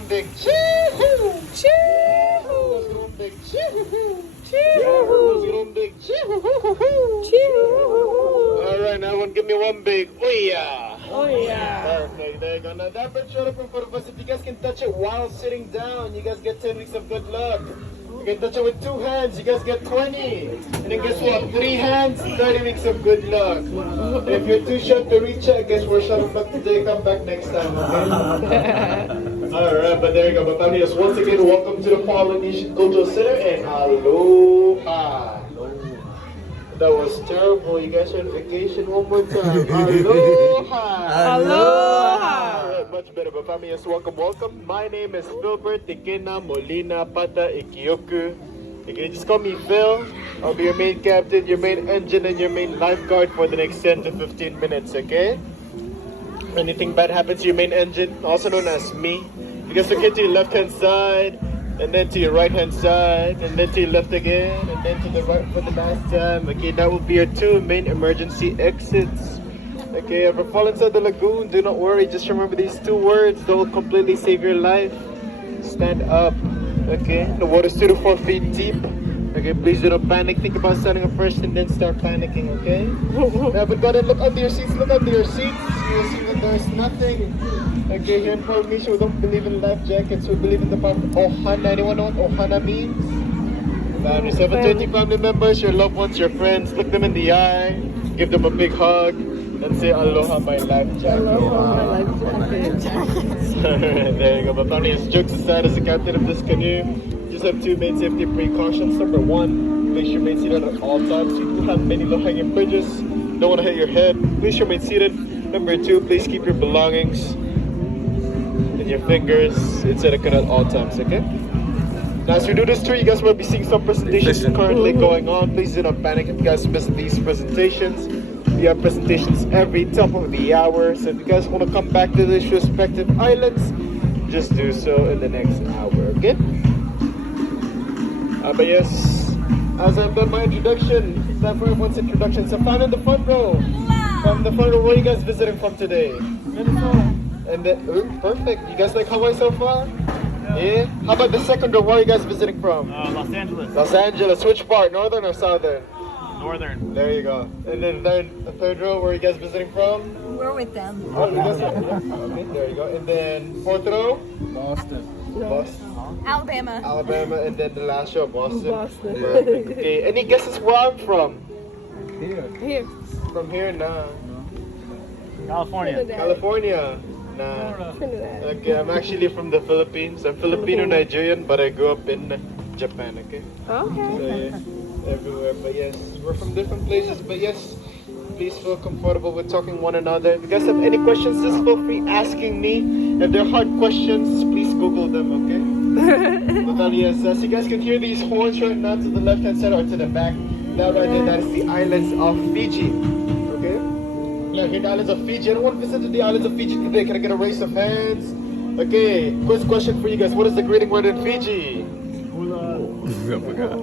one big chee-hoo. Chee-hoo. Let's get one big chee-hoo. Chee-hoo. Let's get one big chee-hoo. Chee-hoo. All right, now everyone give me one big ooh-yeah. Oh yeah. Perfect. There you go. Now that bird showed up in front of us. If you guys can touch it while sitting down, you guys get 10 weeks of good luck. You can touch it with 2 hands, you guys get 20. And then guess what? 3 hands, 30 weeks of good luck. If you're too short to reach it, I guess we're short of luck today. Come back next time, okay? Alright, but there you go. But family, just once again, welcome to the Polynesian Cultural Center and aloha. That was terrible. You guys are on vacation one more time. Aloha. Aloha. Much better, but family, yes, welcome. My name is Philbert Tikena Molina Pata Ikioku. You can just call me Phil. I'll be your main captain, your main engine, and your main lifeguard for the next 10 to 15 minutes, okay? Anything bad happens to your main engine, also known as me, you guys look here to your left-hand side, and then to your right-hand side, and then to your left again, and then to the right for the last time. Okay, that will be your 2 main emergency exits. Okay, if you fall inside the lagoon, do not worry. Just remember these 2 words. They will completely save your life. Stand up. Okay, the water's 2 to 4 feet deep. Okay, please do not panic. Think about standing up first and then start panicking, okay? Now, but go ahead and look under your seats. Look under your seats. You will see that there's nothing. Okay, here in Polynesia, we don't believe in life jackets. We believe in the power of Ohana. Anyone know what Ohana means? Family, 720 family members, your loved ones, your friends. Look them in the eye. Give them a big hug. And say aloha my life jacket. Aloha my life jacket. Alright, there you go. But family, as jokes aside, as the captain of this canoe, just have 2 main safety precautions. Number 1, place your main seated at all times. You do have many low-hanging bridges. Don't want to hit your head. Place your main seated. Number 2, please keep your belongings and your fingers inside the canoe at all times, okay? Now, as we do this tour, you guys will be seeing some presentations currently going on. Please do not panic if you guys miss these presentations. We have presentations every top of the hour, so if you guys want to come back to these respective islands, just do so in the next hour, okay? But yes, as I've done my introduction, it's time for everyone's introduction. So found in the front row. From the front row, where are you guys visiting from today? Minnesota. And then, perfect. You guys like Hawaii so far? Yeah? How about the second row, where are you guys visiting from? Los Angeles. Los Angeles. Which part, northern or southern? Northern. There you go. And then the third row, where are you guys visiting from? We're with them. Oh, you guys are, okay, there you go. And then 4th row? Boston. Boston. Alabama. Alabama. And then the last row, Boston. Boston. Perfect. Okay, any guesses where I'm from? Here. From here? Nah. California. Trinidad. California? Nah. Trinidad. Okay, I'm actually from the Philippines. I'm Filipino-Nigerian, but I grew up in Japan, okay? Okay. So yeah, everywhere. But yes, we're from different places. But yes, please feel comfortable with talking one another. If you guys have any questions, just feel free asking me. If they're hard questions, please Google them, okay? But then yes, as you guys can hear these horns right now to the left-hand side or to the back, that right there, that is the islands of Fiji, okay? Yeah, here the islands of Fiji. Anyone visited the islands of Fiji today? Can I get a raise of hands? Okay, quick question for you guys. What is the greeting word in Fiji?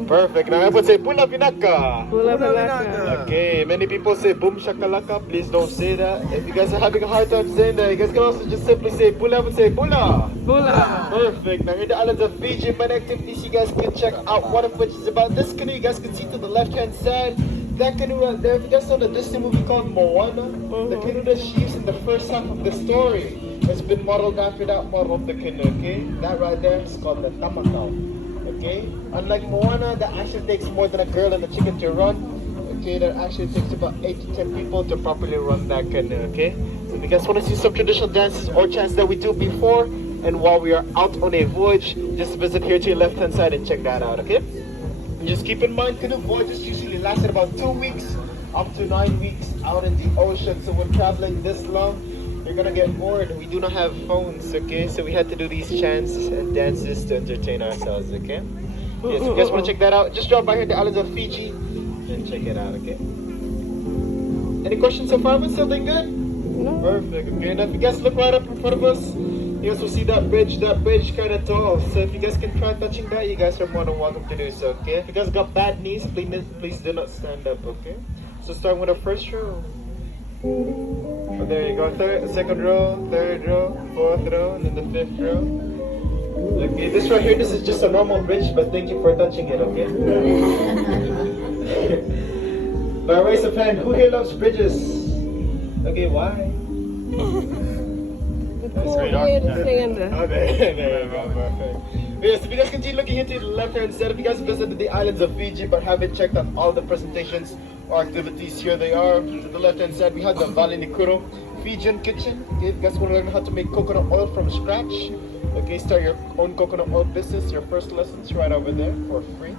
Perfect. Now I would say Pula Vinaka. Pula Vinaka. Okay, many people say Boom Shakalaka. Please don't say that. If you guys are having a hard time saying that, you guys can also just simply say Pula. I would say Pula. Pula. Perfect. Now in the islands of Fiji, many activities you guys can check out. One of which is about this canoe. You guys can see to the left-hand side. That canoe right there. If you guys saw the Disney movie called Moana, the canoe that she used in the first half of the story has been modeled after that model of the canoe. Okay, that right there is called the Tamatau. Okay, unlike Moana, that actually takes more than a girl and a chicken to run. Okay, that actually takes about 8 to 10 people to properly run that canoe. Okay, so if you guys want to see some traditional dances or chants that we do before and while we are out on a voyage, just visit here to your left hand side and check that out. Okay, and just keep in mind, canoe voyages usually last about 2 weeks up to 9 weeks out in the ocean. So when traveling this long, you're gonna get bored. We do not have phones, okay? So we had to do these chants and dances to entertain ourselves, okay? Yes, if you guys want to check that out, just drop by here at the islands of Fiji and check it out, okay? Any questions so far? We're still doing good? No. Perfect, okay? Now if you guys look right up in front of us, you guys will see that bridge kind of tall. So if you guys can try touching that, you guys are more than welcome to do so, okay? If you guys got bad knees, please do not stand up, okay? So starting with the first row. Oh, there you go. Second row, third row, 4th row, and then the 5th row. Okay, this right here, this is just a normal bridge, but thank you for touching it, okay? By raise of hand, who here loves bridges? Okay, why? The pool here to stand. Oh, there you go, perfect. Yes, if you guys continue looking here to the left-hand side, if you guys visited the islands of Fiji but haven't checked out all the presentations or activities, here they are. To the left-hand side, we have the Vale Nikuro Fijian kitchen. Okay, if you guys want to learn how to make coconut oil from scratch, okay, start your own coconut oil business, your first lessons right over there for free.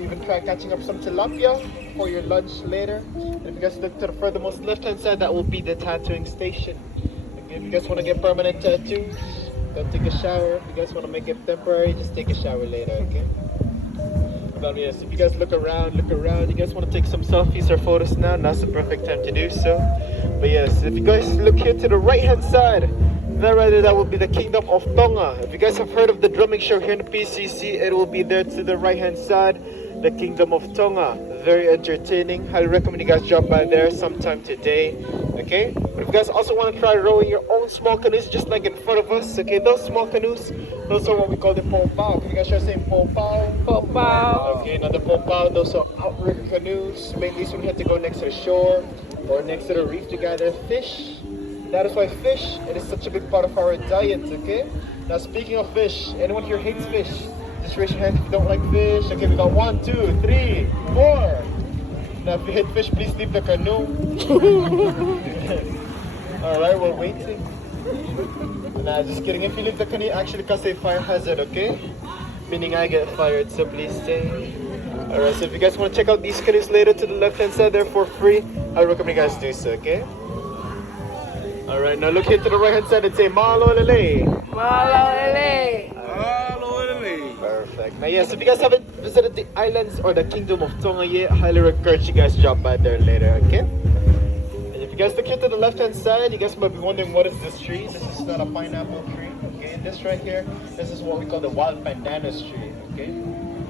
Even try catching up some tilapia for your lunch later. And if you guys look to the furthermost left-hand side, that will be the tattooing station. Okay, if you guys want to get permanent tattoos, go take a shower. If you guys want to make it temporary, just take a shower later, okay? But yes, if you guys look around, you guys want to take some selfies or photos now, now's the perfect time to do so. But yes, if you guys look here to the right-hand side, that right there, that will be the Kingdom of Tonga. If you guys have heard of the drumming show here in the PCC, it will be there to the right-hand side, the Kingdom of Tonga. Very entertaining. Highly recommend you guys drop by there sometime today. Okay? But if you guys also want to try rowing your own small canoes, just like in front of us, okay, those small canoes, those are what we call the popao. Can you guys try saying popao? Popao. Okay, now the popao, those are outrigger canoes. Mainly when you have to go next to the shore or next to the reef to gather fish. That is why fish, it is such a big part of our diet, okay? Now speaking of fish, anyone here hates fish? Just raise your hand if you don't like fish. Okay, we got 1, 2, 3, 4. Now if you hate fish, please leave the canoe. Alright, we're waiting. Nah, just kidding. If you leave the canoe, actually cause a fire hazard, okay? Meaning I get fired, so please stay. Alright, so if you guys want to check out these canoes later to the left-hand side there for free, I recommend you guys do so, okay? Alright, now look here to the right-hand side and say Malo Lele. Malo lele. Perfect. Now yes, if you guys haven't visited the islands or the Kingdom of Tonga yet, I highly encourage you guys drop by there later, okay? And if you guys look here to the left-hand side, you guys might be wondering what is this tree? This is not a pineapple tree, okay? This right here, this is what we call the wild pandanus tree, okay?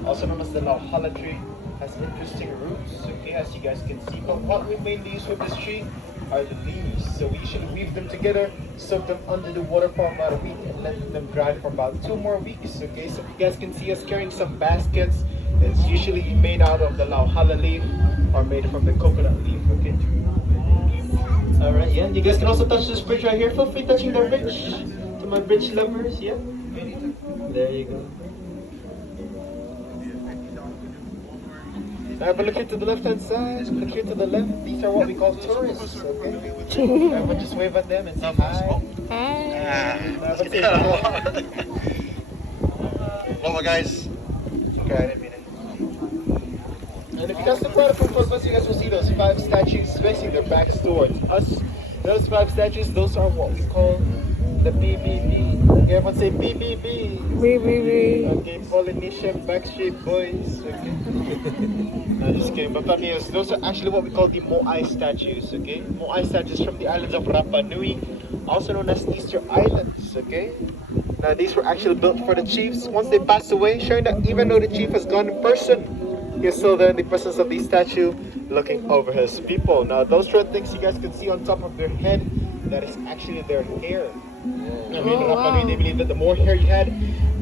Also known as the lauhala tree. Has interesting roots, okay, as you guys can see. But what we mainly use with this tree are the leaves. So we usually weave them together, soak them under the water for about a week, and let them dry for about 2 more weeks, okay? So if you guys can see us carrying some baskets, it's usually made out of the lauhala leaf or made from the coconut leaf, okay? Alright, yeah, you guys can also touch this bridge right here. Feel free touching the bridge. To my bridge lovers, yeah? There you go. Now, but look here to the left-hand side, look here to the left. These are what we call tourists, okay? Everyone just wave at them and say hi. Now, but say hi. Love guys. Okay, I didn't mean it. And if you guys look right up in front of us, you guys will see those 5 statues facing their backs towards us. Those 5 statues, those are what we call the BBB. Okay, everyone say BBB. BBB. Okay, Polynesian Backstreet Boys. Okay. No, just kidding. But yes, those are actually what we call the Moai statues. Okay, Moai statues from the islands of Rapa Nui, also known as Easter Islands. Okay. Now these were actually built for the chiefs once they passed away, showing that even though the chief has gone in person, he's still there in the presence of the statue, looking over his people. Now those red things you guys can see on top of their head, that is actually their hair. I mean, Rapa Nui, they believe that the more hair you had,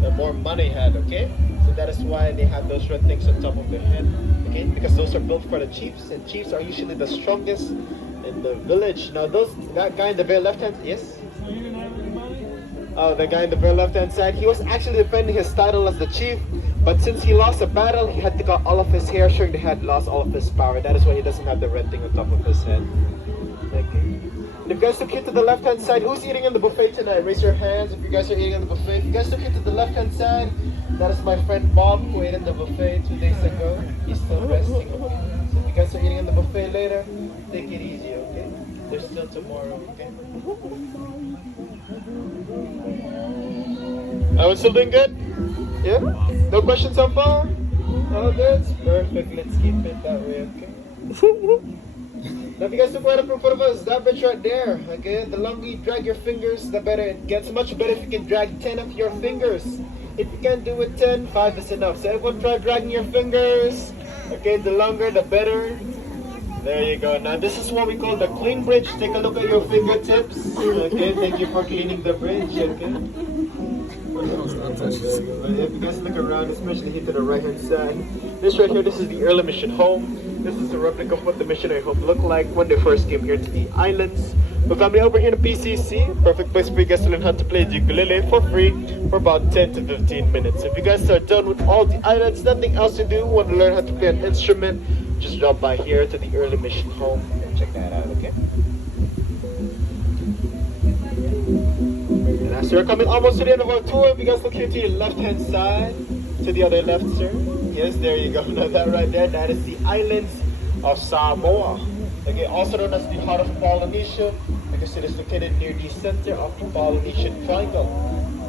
the more money you had, okay? So that is why they have those red things on top of their head, okay? Because those are built for the chiefs, and chiefs are usually the strongest in the village. Now that guy in the very left hand, yes? Oh, the guy in the very left-hand side, he was actually defending his title as the chief, but since he lost a battle, he had to cut all of his hair, showing that he had lost all of his power. That is why he doesn't have the red thing on top of his head. Okay. And if you guys look here to the left-hand side, who's eating in the buffet tonight? Raise your hands if you guys are eating in the buffet. If you guys look here to the left-hand side, that is my friend Bob, who ate in the buffet 2 days ago. He's still resting, okay? So if you guys are eating in the buffet later, take it easy, okay? There's still tomorrow, okay? Everyone still doing good? Yeah? No questions so far? All good? Perfect. Let's keep it that way, okay? Now if you guys look right up in front of us, that bitch right there, okay? The longer you drag your fingers, the better it gets. Much better if you can drag 10 of your fingers. If you can't do it 10, 5 is enough. So everyone try dragging your fingers. Okay, the longer the better. There you go. Now this is what we call the clean bridge. Take a look at your fingertips. Okay, thank you for cleaning the bridge, okay? But if you guys look around, especially here to the right hand side, this right here, this is the early mission home. This is a replica of what the missionary home looked like when they first came here to the islands. The family over here in PCC, perfect place for you guys to learn how to play the ukulele for free for about 10 to 15 minutes. If you guys are done with all the islands, nothing else to do, want to learn how to play an instrument, just drop by here to the early mission home and check that out, okay? And as we're coming almost to the end of our tour, if you guys look here to your left-hand side, to the other left, sir. Yes, there you go. Now that right there, that is the islands of Samoa. Okay, also known as the heart of Polynesia, because it is located near the center of the Polynesian Triangle.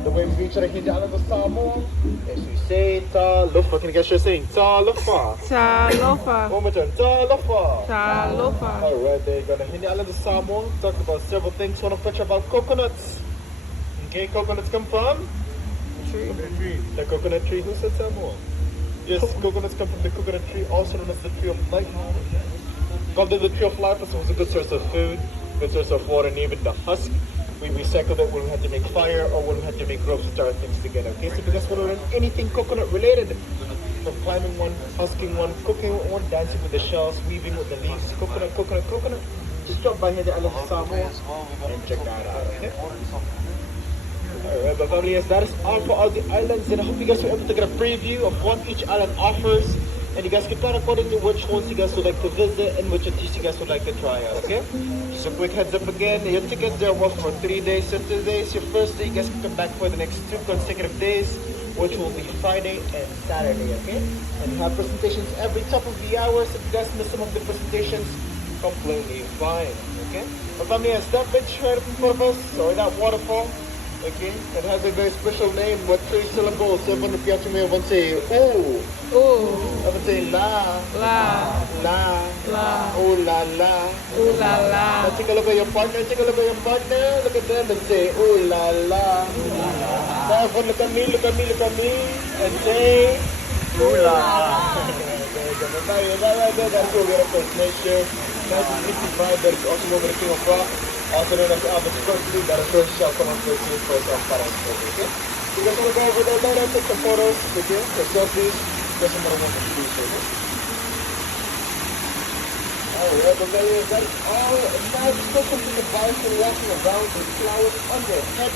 The way we reach out here, the island of Samoa, is we say Talofa. Can you guys just sing Talofa? Talofa. One more time, Talofa. Talofa. Alright, there you go. Now, in the island of Samoa, talked about several things. One of which about coconuts. Okay, coconuts come from? The coconut tree. Who said Samoa? Yes, coconuts come from the coconut tree, also known as the tree of life. Called the tree of life, it was a good source of food, good source of water, and even the husk. We recycled it when we had to make fire or when we had to make ropes to tie our things together. Okay, so because we learn anything coconut related, from climbing one, husking one, cooking one, dancing with the shells, weaving with the leaves, coconut, just drop by here the island of Samoa and check that out, okay? Alright, but family, yes, that is all for all the islands, and I hope you guys were able to get a preview of what each island offers. And you guys can plan accordingly which ones you guys would like to visit and which of these you guys would like to try out, okay? Just a quick heads up again, your tickets there were for 3 days. So today's your first day, you guys can come back for the next 2 consecutive days, which will be Friday and Saturday, okay? And we have presentations every top of the hour, so if you guys miss some of the presentations, completely fine, okay? But family, has that beach right up in front of us, or that waterfall, okay? It has a very special name with 3 syllables. So I'm going to piace me and say, ooh. Ooh. I would say la, La. la, La. ooh la la. Ooh la Now la. take a look at your partner, take a look at your partner, look at them and say, ooh la la. Now everyone look at me, and say, Ooh la la. there you go. Now that right there, that's what we're going to First Nation. 1965, that is also over the King of Rock, also known as Elvis Presley, that is first shall come on 13 first off para okay? You guys want to go over there later, take some photos with you, the selfies. That's what I want to do, so alright, but that is all. Now just go come to the bar and walking around with flowers on your head.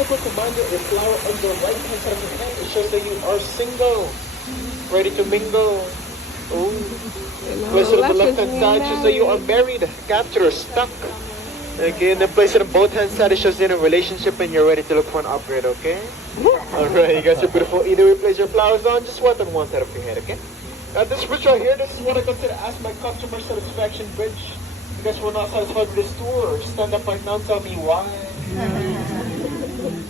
Just a reminder, a flower on the right hand side of your head, it shows that you are single, ready to mingle. Ooh. Place it on the left hand side, shows that you are married, captured or stuck. Okay, and then place it on both hand sides, it shows you're in a relationship and you're ready to look for an upgrade, okay? Alright, you guys are beautiful. Either way, place your flowers on, just one on one side of your head, okay? Now this bridge right here, this is what I consider as my customer satisfaction bridge. You guys were not satisfied with this tour, stand up right now and tell me why.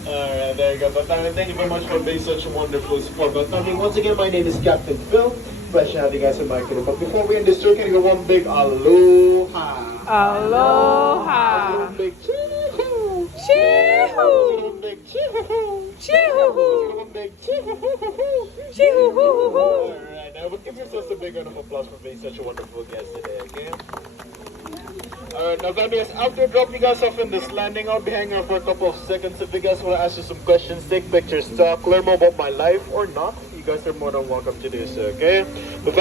Alright, there you go. But thank you very much for being such a wonderful support. But once again, my name is Captain Phil. Pleasure to have you guys in my crew. But before we end this tour, can you go one big aloha? Aloha. One big chee-hoo. Chee-hoo. One big chee-hoo. Chee-hoo. One big chee-hoo. Chee-hoo. Alright, now we'll give yourselves a big round of applause for being such a wonderful guest today, okay? Alright, now family, after drop you guys off in this landing, I'll be hanging out for a couple of seconds. If you guys want to ask you some questions, take pictures, talk, learn more about my life or not, you guys are more than welcome to do so, okay? But